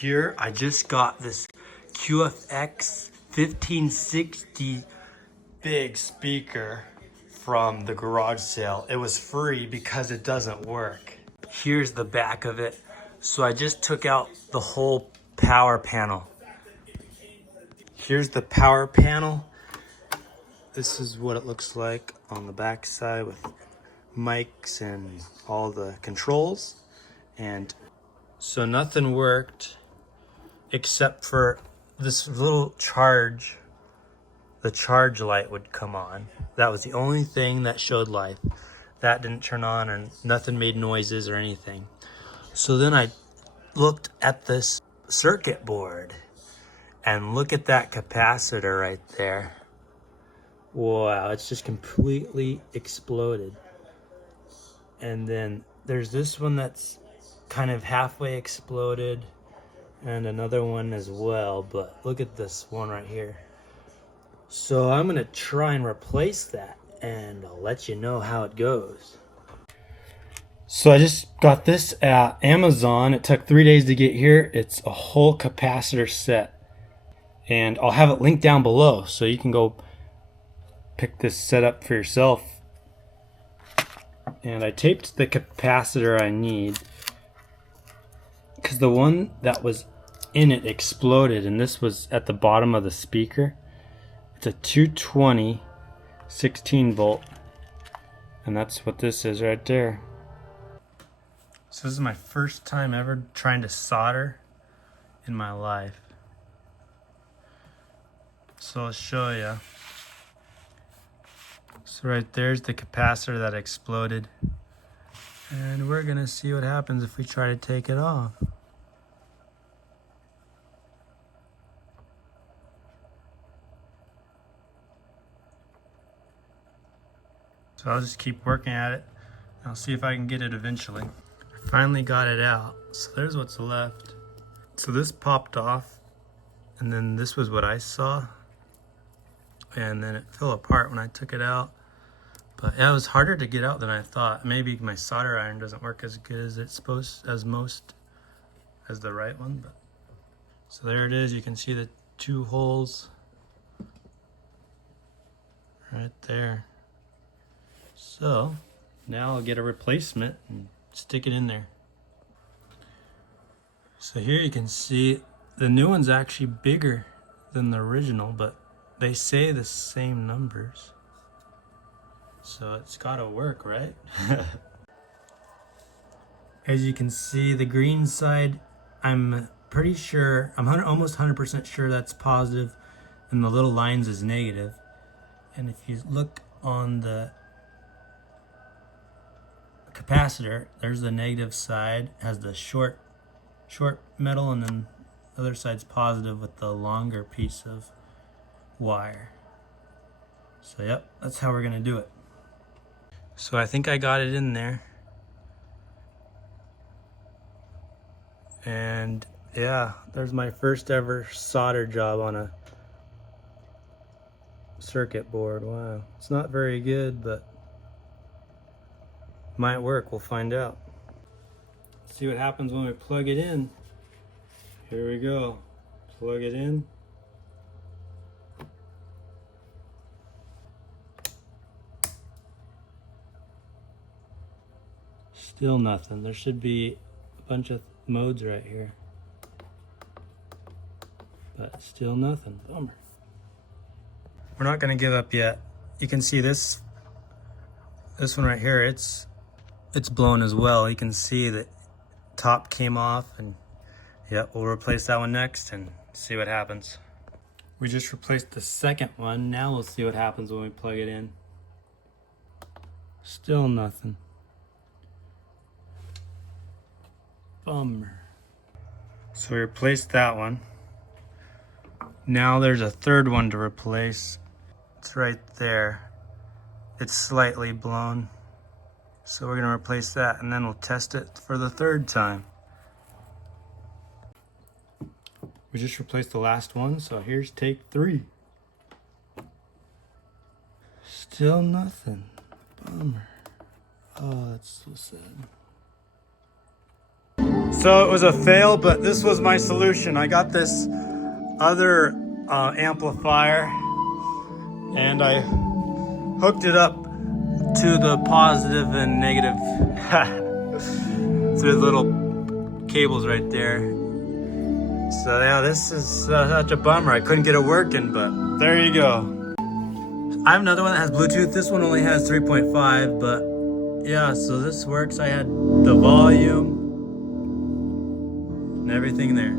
Here, I just got this QFX 1560 big speaker from the garage sale. It was free because it doesn't work. Here's the back of it. So I just took out the whole power panel. Here's the power panel. This is what it looks like on the back side with mics and all the controls. And so nothing worked except for this little charge. The charge light would come on. That was the only thing that showed life. That didn't turn on, and nothing made noises or anything. So then I looked at this circuit board, and look at that capacitor right there. Wow, it's just completely exploded. And then there's this one that's kind of halfway exploded, and another one as well, but look at this one right here. So I'm gonna try and replace that, and I'll let you know how it goes. So I just got this at Amazon. It took 3 days to get here. It's a whole capacitor set, and I'll have it linked down below so you can go pick this set up for yourself. And I taped the capacitor I need because the one that was in it exploded, and this was at the bottom of the speaker. It's a 220 16 volt, and that's what this is right there. So this is my first time ever trying to solder in my life. So I'll show you. So right there's the capacitor that exploded, and we're gonna see what happens if we try to take it off. So I'll just keep working at it. I'll see if I can get it eventually. I finally got it out. So there's what's left. So this popped off, and then this was what I saw. And then it fell apart when I took it out. But yeah, it was harder to get out than I thought. Maybe my solder iron doesn't work as good as it's supposed, as the right one. But so there it is. You can see the 2 holes right there. So now I'll get a replacement and stick it in there. So here you can see the new one's actually bigger than the original, but they say the same numbers. So it's gotta work, right? As you can see, the green side, I'm pretty sure, I'm almost 100% sure that's positive, and the little lines is negative. And if you look on the capacitor, there's the negative side, has the short metal, and then the other side's positive with the longer piece of wire. So yep, that's how we're gonna do it. So I think I got it in there. And yeah, there's my first ever solder job on a circuit board. Wow, it's not very good, but might work. We'll find out. Let's see what happens when we plug it in. Here we go. Plug it in. Still nothing. There should be a bunch of modes right here, but still nothing. Bummer. We're not gonna give up yet. You can see this one right here. It's blown as well. You can see the top came off, and yep, we'll replace that one next and see what happens. We just replaced the second one. Now we'll see what happens when we plug it in. Still nothing. Bummer. So we replaced that one. Now there's a third one to replace. It's right there. It's slightly blown. So we're gonna replace that, and then we'll test it for the third time. We just replaced the last one, so here's take 3. Still nothing. Bummer. Oh, that's so sad. So it was a fail, but this was my solution. I got this other amplifier and I hooked it up to the positive and negative through the little cables right there. So yeah, this is such a bummer. I couldn't get it working, but there you go. I have another one that has Bluetooth. This one only has 3.5, but yeah, so this works. I had the volume and everything there.